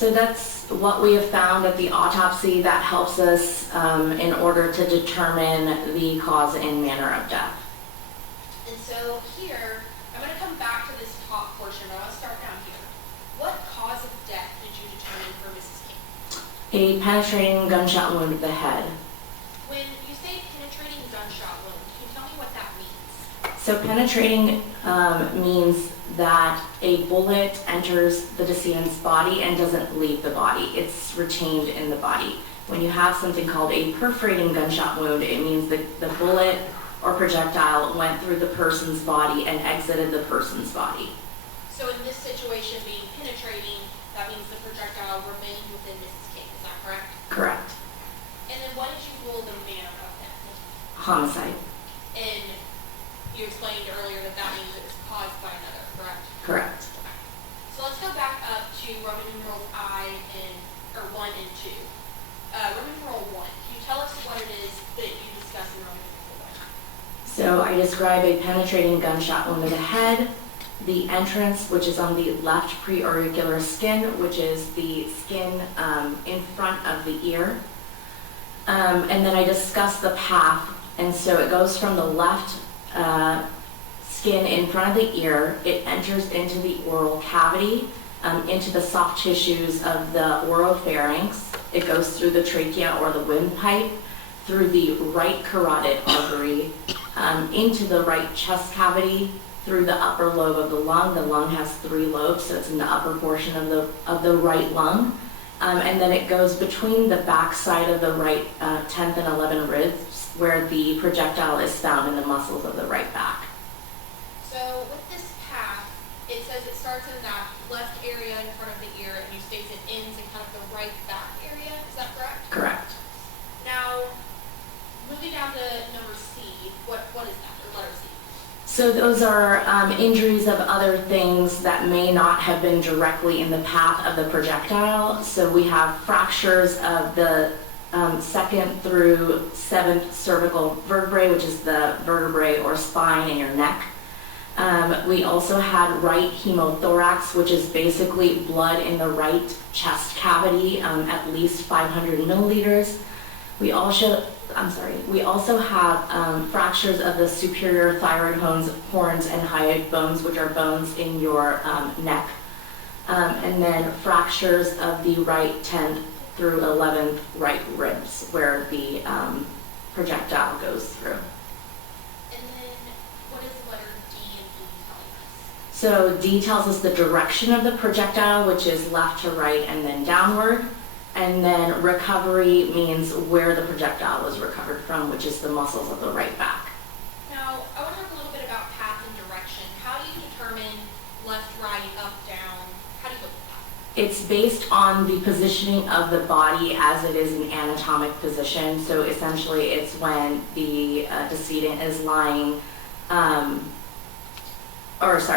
So that's what we have found at the autopsy that helps us in order to determine the cause and manner of death. And so here, I'm going to come back to this top portion, but I'll start down here. What cause of death did you determine for Mrs. King? A penetrating gunshot wound to the head. When you say penetrating gunshot wound, can you tell me what that means? So penetrating means that a bullet enters the decedent's body and doesn't leave the body. It's retained in the body. When you have something called a perforating gunshot wound, it means that the bullet or projectile went through the person's body and exited the person's body. So in this situation, being penetrating, that means the projectile remained within Mrs. King, is that correct? Correct. And then what did you rule the manner of death? Homicide. And you explained earlier that that means it was caused by another, correct? Correct. Okay. So let's go back up to Roman numerals I and, or 1 and 2. Roman numeral 1, can you tell us what it is that you discussed in Roman numeral 1? So I describe a penetrating gunshot wound to the head, the entrance, which is on the left preauricular skin, which is the skin in front of the ear. And then I discuss the path, and so it goes from the left skin in front of the ear, it enters into the oral cavity, into the soft tissues of the oropharynx. It goes through the trachea or the windpipe, through the right carotid artery, into the right chest cavity, through the upper lobe of the lung. The lung has 3 lobes, so it's in the upper portion of the right lung. And then it goes between the back side of the right 10th and 11th ribs, where the projectile is found in the muscles of the right back. So with this path, it says it starts in that left area in front of the ear, and you state it ends in kind of the right back area. Is that correct? Correct. Now, moving down to number C, what is that, or letter C? So those are injuries of other things that may not have been directly in the path of the projectile. So we have fractures of the 2nd through 7th cervical vertebrae, which is the vertebrae or spine in your neck. We also had right hemothorax, which is basically blood in the right chest cavity, at least 500 milliliters. We also have fractures of the superior thyroid horns and hyoid bones, which are bones in your neck. And then fractures of the right 10th through 11th right ribs, where the projectile goes through. And then what is the letter D and E telling us? So D tells us the direction of the projectile, which is left to right and then downward. And then recovery means where the projectile was recovered from, which is the muscles of the right back. Now, I want to talk a little bit about path and direction. How do you determine left, right, up, down? How do you look at that? It's based on the positioning of the body as it is in anatomic position. So essentially it's when the decedent is lying,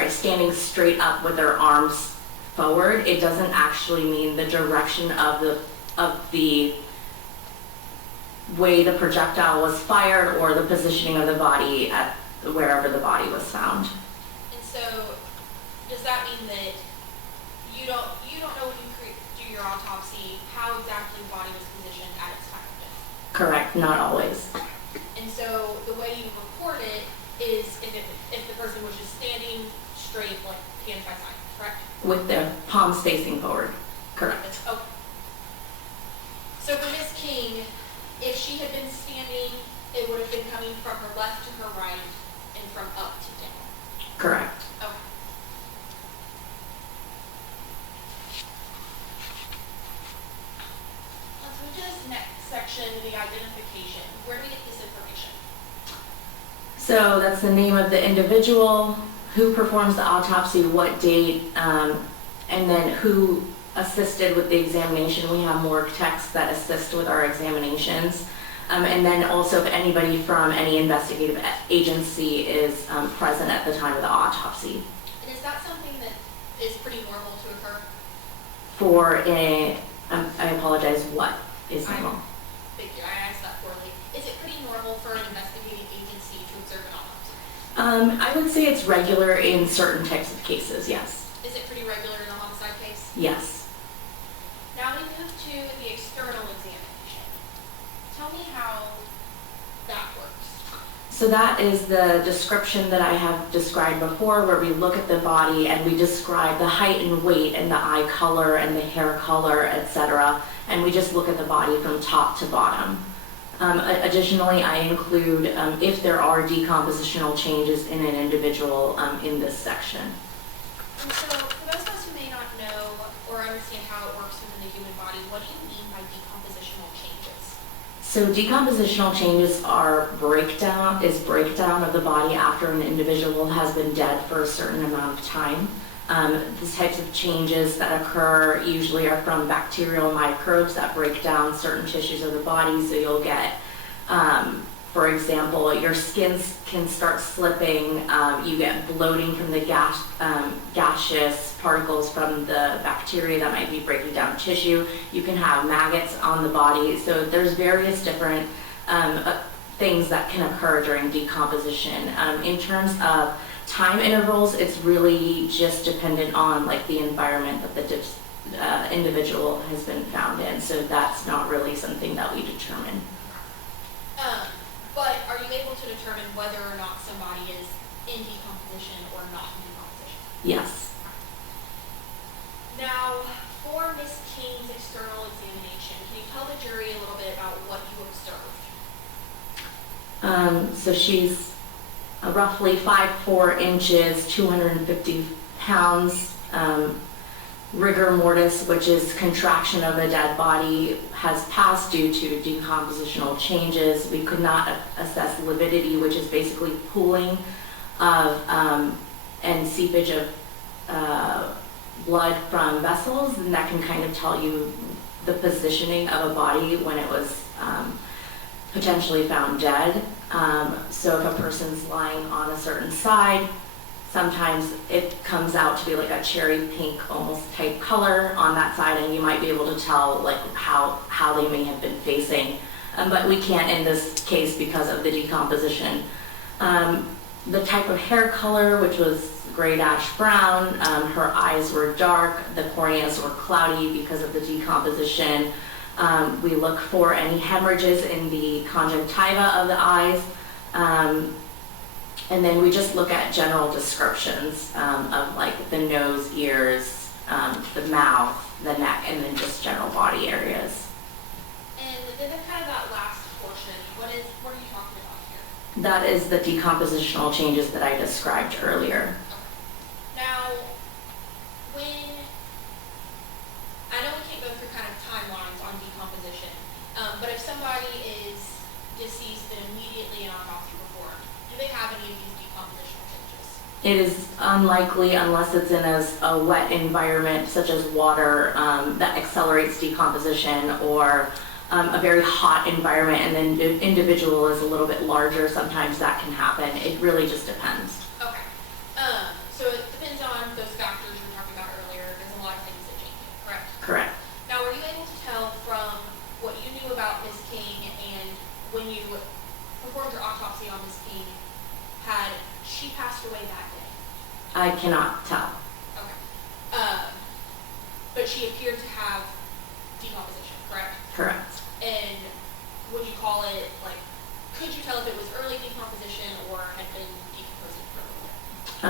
standing straight up with their arms forward. It doesn't actually mean the direction of the way the projectile was fired or the positioning of the body at wherever the body was found. And so, does that mean that you don't know when you do your autopsy how exactly the body was positioned at its time of death? Correct, not always. And so the way you report it is if the person was just standing straight, like hands by side, correct? With their palms facing forward. Correct. Okay. So for Ms. King, if she had been standing, it would have been coming from her left to her right and from up to down. Correct. Okay. Let's move to this next section, the identification. Where do we get this information? So that's the name of the individual, who performs the autopsy, what date, and then who assisted with the examination. We have morgue techs that assist with our examinations. And then also if anybody from any investigative agency is present at the time of the autopsy. And is that something that is pretty normal to occur? For I apologize, what is normal? Thank you, I asked that poorly. Is it pretty normal for an investigating agency to observe an autopsy? I would say it's regular in certain types of cases, yes. Is it pretty regular in a homicide case? Yes. So that is the description that I have described before, where we look at the body and we describe the height and weight and the eye color and the hair color, etc. And we just look at the body from top to bottom. Additionally, I include if there are decompositional changes in an individual in this section. And so, for those of us who may not know or understand how it works within the human body, what do you mean by decompositional changes? So decompositional changes are breakdown of the body after an individual has been dead for a certain amount of time. The types of changes that occur usually are from bacterial microbes that break down certain tissues of the body. So you'll get, for example, your skin can start slipping, you get bloating from the gaseous particles from the bacteria that might be breaking down tissue. You can have maggots on the body. So there's various different things that can occur during decomposition. In terms of time intervals, it's really just dependent on like the environment that the individual has been found in. So that's not really something that we determine. But are you able to determine whether or not somebody is in decomposition or not in decomposition? Yes. Now, for Ms. King's external examination, can you tell the jury a little bit about what you observed? So she's roughly 5'4" inches, 250 pounds. Rigor mortis, which is contraction of a dead body, has passed due to decompositional changes. We could not assess lividity, which is basically pooling of and seepage of blood from vessels, and that can kind of tell you the positioning of a body when it was potentially found dead. So if a person's lying on a certain side, sometimes it comes out to be like a cherry pink almost type color on that side, and you might be able to tell like how they may have been facing. But we can't in this case because of the decomposition. The type of hair color, which was gray ash brown, her eyes were dark, the corneas were cloudy because of the decomposition. We look for any hemorrhages in the conjunctiva of the eyes. And then we just look at general descriptions of like the nose, ears, the mouth, the neck, and then just general body areas. And then kind of that last portion, what are you talking about here? That is the decompositional changes that I described earlier. Now, I know we can't go through kind of timelines on decomposition, but if somebody is deceased and immediately an autopsy performed, do they have any of these decompositional changes? It is unlikely unless it's in a wet environment such as water that accelerates decomposition, or a very hot environment and then the individual is a little bit larger. Sometimes that can happen. It really just depends. Okay. So it depends on those factors we were talking about earlier. There's a lot of things that change it, correct? Correct. Now, were you able to tell from what you knew about Ms. King and when you performed your autopsy on Ms. King, had she passed away that day? I cannot tell. Okay. But she appeared to have decomposition, correct? Correct. And would you call it, like, could you tell if it was early decomposition or had been decomposing for a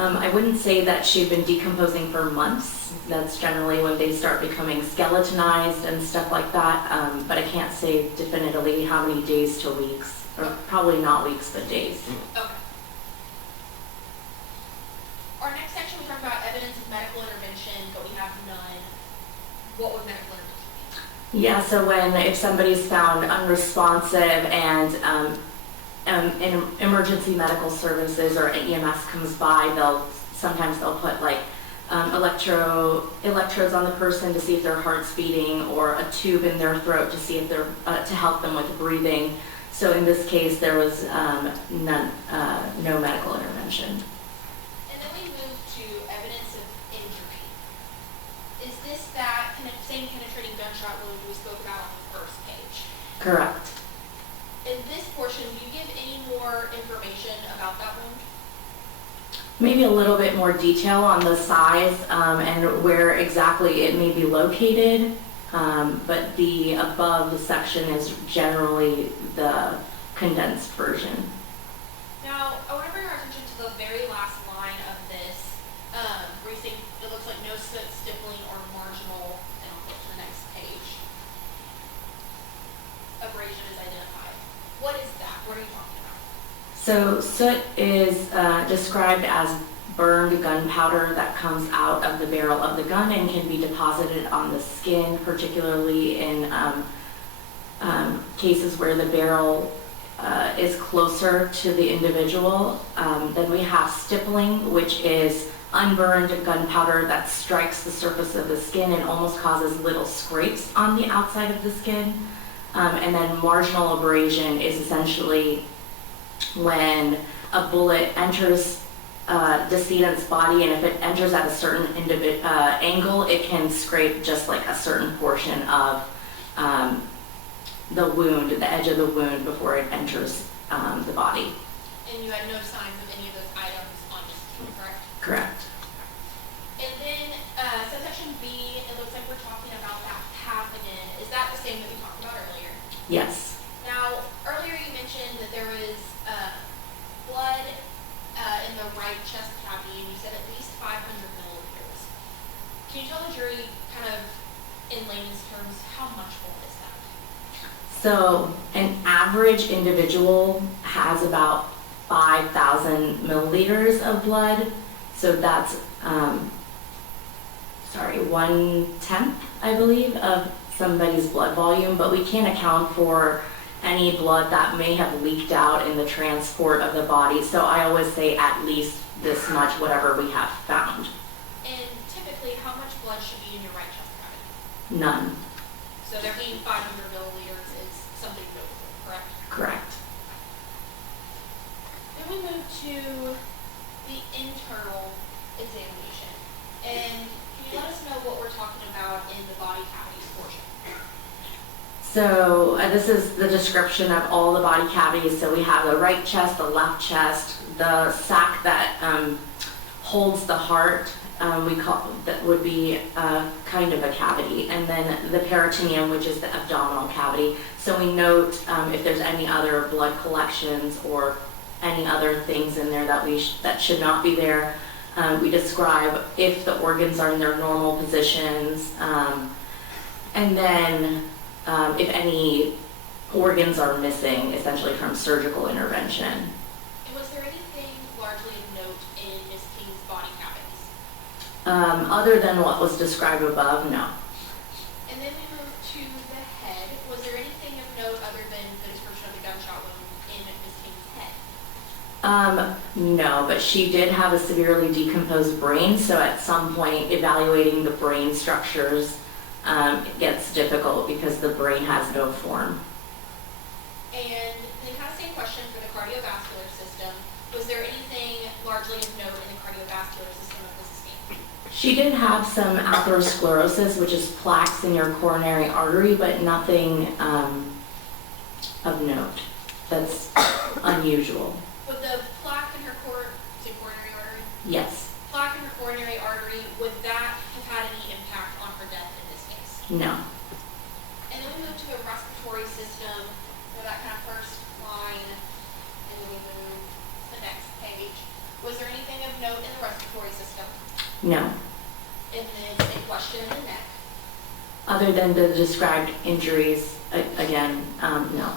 little bit? I wouldn't say that she'd been decomposing for months. That's generally when they start becoming skeletonized and stuff like that. But I can't say definitively how many days to weeks, or probably not weeks, but days. Okay. Our next section, we talk about evidence of medical intervention, but we have none. What would medical intervention be? Yeah, so if somebody's found unresponsive and in emergency medical services or EMS comes by, sometimes they'll put like electrodes on the person to see if their heart's beating, or a tube in their throat to see if they're to help them with breathing. So in this case, there was no medical intervention. And then we move to evidence of injury. Is this that same penetrating gunshot wound we spoke about on the first page? Correct. In this portion, do you give any more information about that wound? Maybe a little bit more detail on the size and where exactly it may be located, but the above the section is generally the condensed version. Now, Now, I want to bring our attention to the very last line of this, where you think it looks like no soot, stippling, or marginal, and I'll go to the next page. Abrasion is identified. What is that? What are you talking about? So soot is described as burned gunpowder that comes out of the barrel of the gun and can be deposited on the skin, particularly in cases where the barrel is closer to the individual. Then we have stippling, which is unburned gunpowder that strikes the surface of the skin and almost causes little scrapes on the outside of the skin. And then marginal abrasion is essentially when a bullet enters decedent's body, and if it enters at a certain angle, it can scrape just like a certain portion of the wound, the edge of the wound, before it enters the body. And you had no signs of any of those items on this team, correct? Correct. And then subsection B, it looks like we're talking about that pathogen. Is that the same that we talked about earlier? Yes. Now, earlier you mentioned that there was blood in the right chest cavity, and you said at least 500 milliliters. Can you tell the jury, kind of in layman's terms, how much blood is that? So an average individual has about 5,000 milliliters of blood. So that's, 1/10, I believe, of somebody's blood volume, but we can't account for any blood that may have leaked out in the transport of the body. So I always say at least this much, whatever we have found. And typically, how much blood should be in your right chest cavity? None. So there being 500 milliliters is something notable, correct? Correct. Then we move to the internal examination. And can you let us know what we're talking about in the body cavities portion? So this is the description of all the body cavities. So we have the right chest, the left chest, the sac that holds the heart. We call that would be kind of a cavity, and then the peritoneum, which is the abdominal cavity. So we note if there's any other blood collections or any other things in there that that should not be there. We describe if the organs are in their normal positions, and then if any organs are missing, essentially from surgical intervention. And was there anything largely of note in Ms. King's body cavities? Other than what was described above, no. And then we move to the head. Was there anything of note other than the description of the gunshot wound in Ms. King's head? No, but she did have a severely decomposed brain, so at some point evaluating the brain structures gets difficult because the brain has no form. And then kind of same question for the cardiovascular system. Was there anything largely of note in the cardiovascular system of Mrs. King? She did have some atherosclerosis, which is plaques in your coronary artery, but nothing of note that's unusual. Would the plaque in her coronary artery? Yes. Plaque in her coronary artery, would that have had any impact on her death in this case? No. And then we move to the respiratory system, for that kind of first line, and then we move to the next page. Was there anything of note in the respiratory system? No. And then a question in the neck. Other than the described injuries, again, no.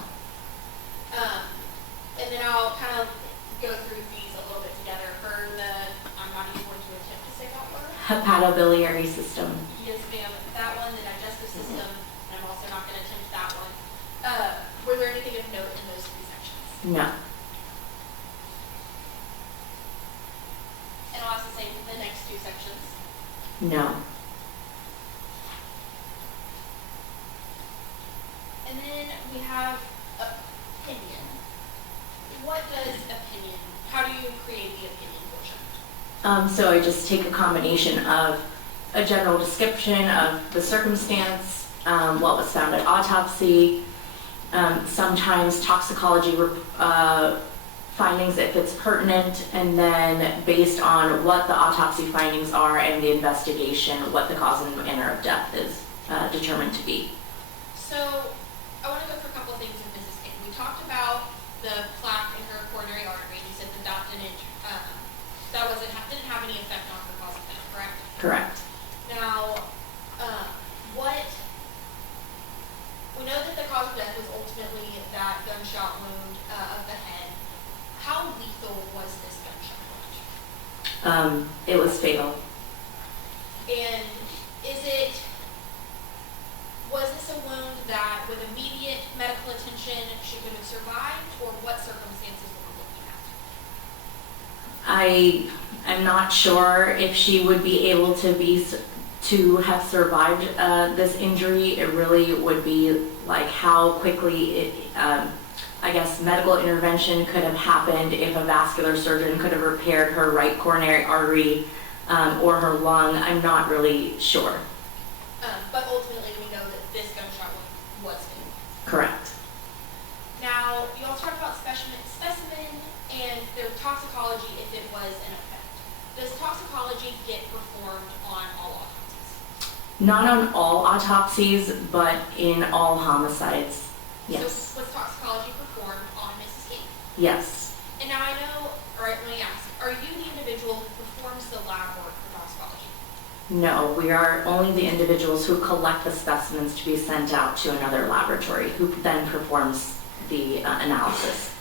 And then I'll kind of go through these a little bit together. For the, I'm not even going to attempt to say that word. Hepatobiliary system. Yes, ma'am. That one, the digestive system, and I'm also not going to attempt that one. Were there anything of note in those three sections? No. And I'll ask the same for the next two sections. No. And then we have opinion. What does opinion, how do you create the opinion portion? So I just take a combination of a general description of the circumstance, what was found at autopsy, sometimes toxicology findings if it's pertinent, and then based on what the autopsy findings are and the investigation, what the cause and manner of death is determined to be. So I want to go through a couple of things with Mrs. King. We talked about the plaque in her coronary artery. You said It was fatal. And was this a wound that with immediate medical attention she could have survived, or what circumstances were we looking at? I am not sure if she would be able to have survived this injury. It really would be like how quickly I guess medical intervention could have happened, if a vascular surgeon could have repaired her right coronary artery or her lung. I'm not really sure. But ultimately we know that this gunshot was fatal. Correct. Now, you all talked about specimen and their toxicology if it was an effect. Does toxicology get performed on all autopsies? Not on all autopsies, but in all homicides. Yes. So was toxicology performed on Mrs. King? Yes. And now I know, all right, let me ask, are you the individual who performs the lab work for toxicology? No, we are only the individuals who collect the specimens to be sent out to another laboratory, who then performs the analysis.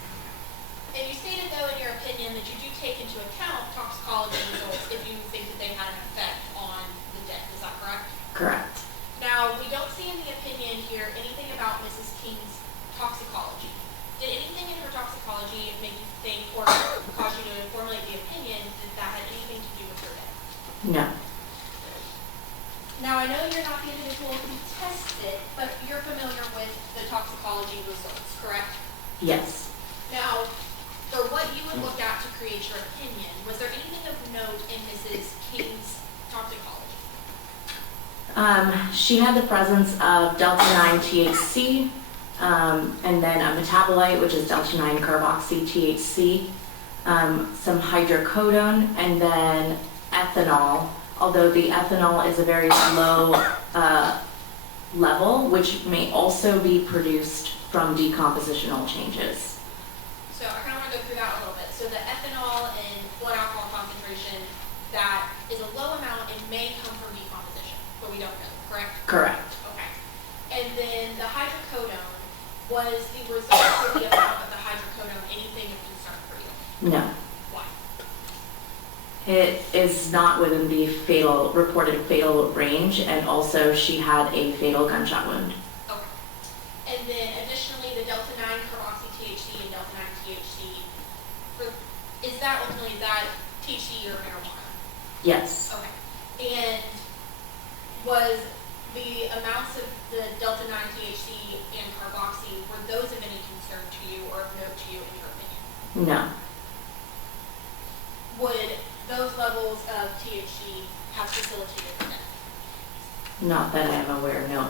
And you stated, though, in your opinion that you do take into account toxicology results if you think that they had an effect on the death. Is that correct? Correct. Now, we don't see in the opinion here anything about Mrs. King's toxicology. Did anything in her toxicology make you think or cause you to formulate the opinion that that had anything to do with her death? No. Now, I know you're not the individual who tests it, but you're familiar with the toxicology results, correct? Yes. Now, for what you would look at to create your opinion, was there anything of note in Mrs. King's toxicology? She had the presence of delta-9 THC, and then a metabolite, which is delta-9 carboxy THC, some hydrocodone, and then ethanol, although the ethanol is a very low level, which may also be produced from decompositional changes. So I kind of want to go through that a little bit. So the ethanol and blood alcohol concentration, that is a low amount and may come from decomposition, but we don't know, correct? Correct. Okay. And then the hydrocodone, was the result for the amount of the hydrocodone anything of concern for you? No. Why? It is not within the reported fatal range, and also she had a fatal gunshot wound. Okay. And then additionally, the delta-9 carboxy THC and delta-9 THC, is that ultimately that THC or marijuana? Yes. Okay. And was the amounts of the delta-9 THC and carboxy, were those of any concern to you or of note to you in your opinion? No. Would those levels of THC have facilitated the death? Not that I am aware, no.